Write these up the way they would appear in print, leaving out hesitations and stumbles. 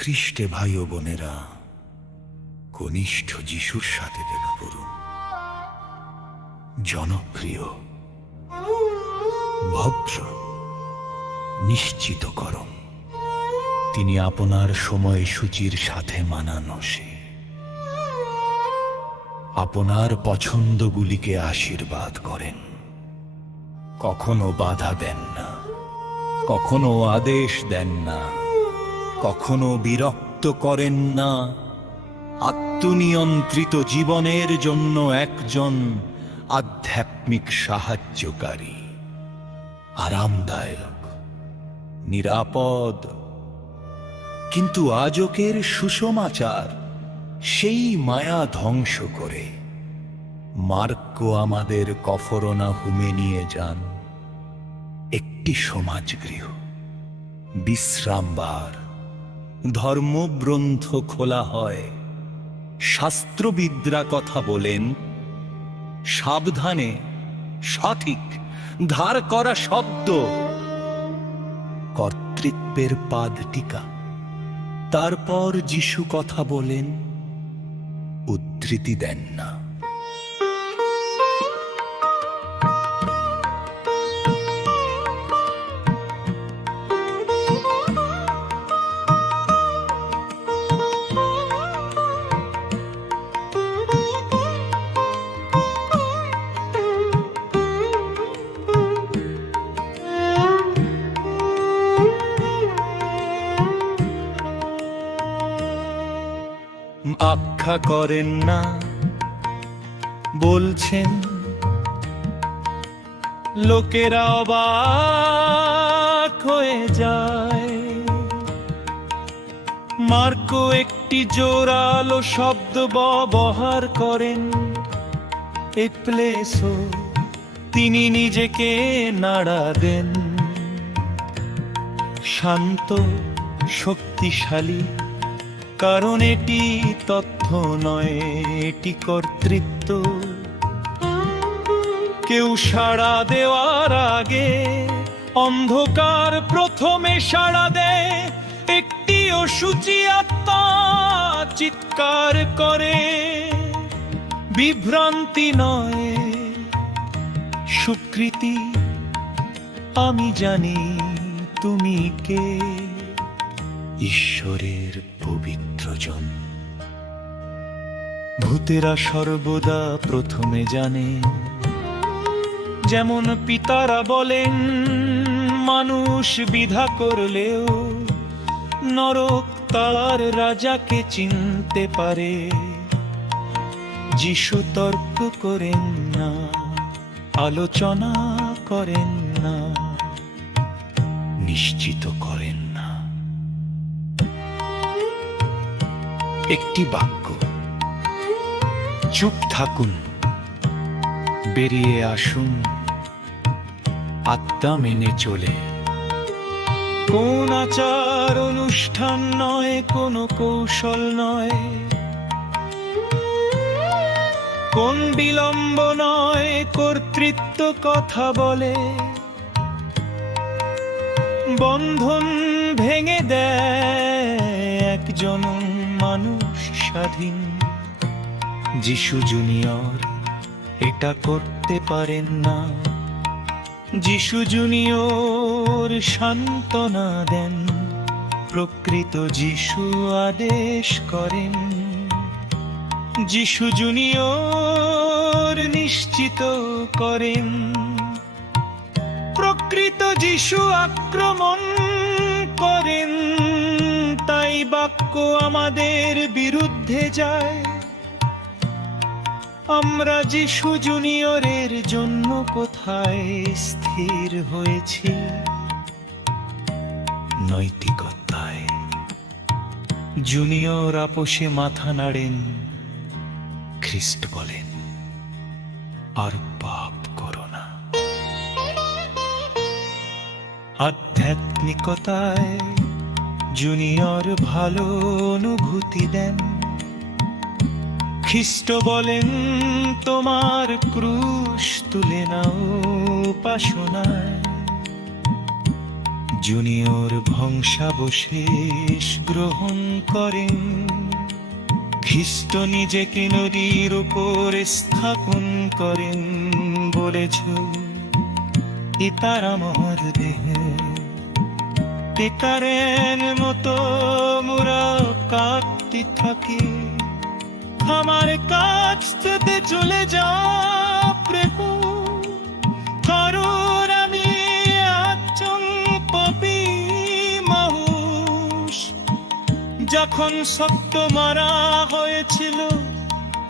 খ্রিস্টে ভাই ও বোনেরা, কনিষ্ঠ যিশুর সাথে দেখা করুন। জনপ্রিয়, ভদ্র, নিশ্চিতকরণ। তিনি আপনার সময়সূচির সাথে মানানসে আপনার পছন্দগুলিকে আশীর্বাদ করেন। কখনো বাধা দেন না, কখনো আদেশ দেন না, কখনো বিরক্ত করেন না। আত্মনিয়ন্ত্রিত জীবনের জন্য একজন আধ্যাত্মিক সাহায্যকারী, আরামদায়ক, নিরাপদ। কিন্তু আজকের সুসমাচার সেই মায়া ধ্বংস করে মার্কো আমাদের কফরনাহুমে নিয়ে যান। একটি সমাজগৃহ, বিশ্রামবার, ধর্মগ্রন্থ খোলা হয়, শাস্ত্রবিদরা কথা বলেন, সাবধানে, সঠিক, ধার করা শব্দ, কর্তৃত্বের পাদ টিকা। তারপর যিশু কথা বলেন, উদ্ধৃতি দেন না। আখ্যা করেন না, বলছেন লোকেরা অবাক হয়ে যায়। মার্কো একটি জোরালো শব্দ ব্যবহার করেন, এপ্লেসো। তিনি নিজেকে নাড়া দেন, শান্ত, শক্তিশালী। কারণ এটি তথ্য নয়, এটি কর্তৃত্ব। কেউ সাড়া দেওয়ার আগে অন্ধকার প্রথমে সাড়া দেয়। একটি অশুচি আত্মা চিৎকার করে, বিভ্রান্তি নয়, স্বীকৃতি। আমি জানি তুমি কে, ঈশ্বরের পবিত্রজন। ভূতেরা সর্বদা প্রথমে জানে, যেমন পিতারা বলেন মানুষ বিধা করলেও নরক তার রাজাকে চিনতে পারে। যিশু তর্ক করেন না, আলোচনা করেন না, নিশ্চিত করেন না। একটি বাক্য, চুপ থাকুন, বেরিয়ে আসুন, আত্মা মেনে চলে। কোন আচার অনুষ্ঠান নয়, কোনো কৌশল নয়, কোন বিলম্ব নয়, কর্তৃত্ব কথা বলে। বন্ধন ভেঙে দেয় একজন মানুষ স্বাধীন। যিশু জুনিয়র এটা করতে পারেন না। যিশু জুনিয়র সান্ত্বনা দেন, প্রকৃত যিশু আদেশ করেন। যিশু জুনিয়র নিশ্চিত করেন, প্রকৃত যিশু আক্রমণ করেন। তাই বাক্য আমাদের বিরুদ্ধে যায়। আমরা যিশু জুনিয়রের জন্য কোথায় স্থির হয়েছি? নৈতিকতায়। জুনিয়র আপোষে মাথা নাড়েন, খ্রিস্ট বলেন আর পাপ করো না। আধ্যাত্মিকতায় জুনিয়র ভালো অনুভূতি দেন। খ্রিস্ট বলেন তোমার ক্রুশ তুলে নাও উপাসনায়। জুনিয়র ধ্বংসাবশেষ গ্রহণ করেন। খ্রিস্ট নিজেকে নদীর উপর স্থাপন করেন, বলেছ এ তার আমার দেহে বেকারের মতো মোরা কাঁদতে থাকি। আমার কাছ থেকে চলে যাও প্রভু, কারণ আমি একজন পাপী মানুষ। যখন সত্য মারা হয়েছিল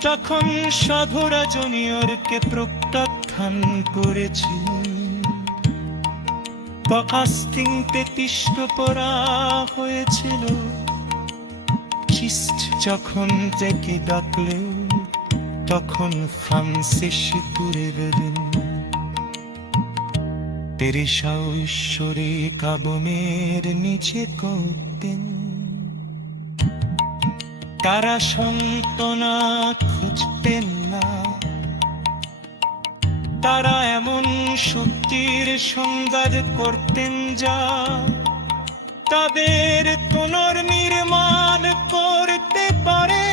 তখন সাধুরা জুনিয়রকে প্রত্যাখ্যান করেছিল। কাস্টিংতে তিষ্ট পড়া হয়েছিল, খ্রিস্ট যখন ডেকে ডাকলেও তখন ফ্রান্সিস ঘুরে গেলেন। তেরেসা ঈশ্বরে কাবনের নিচে করতেন, তারা সান্ত্বনা খুঁজতেন না। তারা এমন শক্তির সংবাদ করতেন যা তাদের পুনর্নির্মাণ করতে পারে।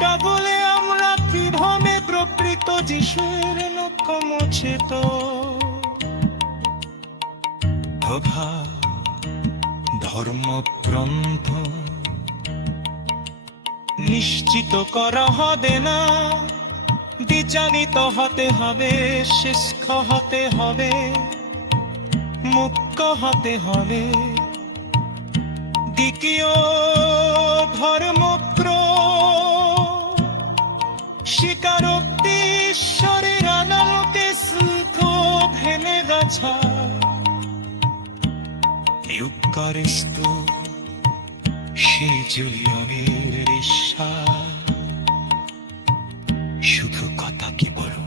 তা বলে আমরা কিভাবে প্রকৃত যিশুর নখ মুছে তো অধা ধর্মগ্রন্থ নিশ্চিত করা হবে না। বিচারিত হতে হবে, শিষ্য হতে হবে, মুক্ত হতে হবে। দ্বিতীয় ধর্মক্র স্বীকারোক্তি ঈশ্বরের আদালতে শুল্ক ভেঙে গেছে। ইউকারিস্ত সেই জুলিয়নের ঈশ্বর, শুধু কথা কি বলো।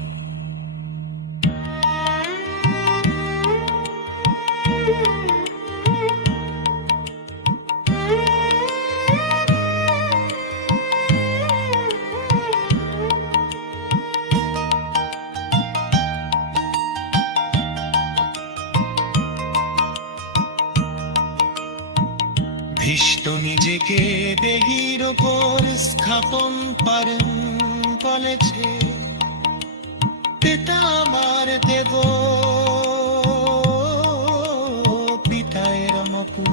খ্রিস্ট নিজেকে দেহীর ওপর স্থাপন পারেন, বলেছে পিতা আমার দেব পিতায়ের মকু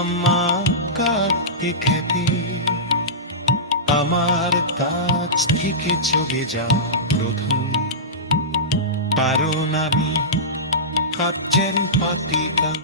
আমার কাঁদতে খেতে। আমার কাছ থেকে চলে যাও প্রভু, কারণ আমি কার্যের পাতিতা।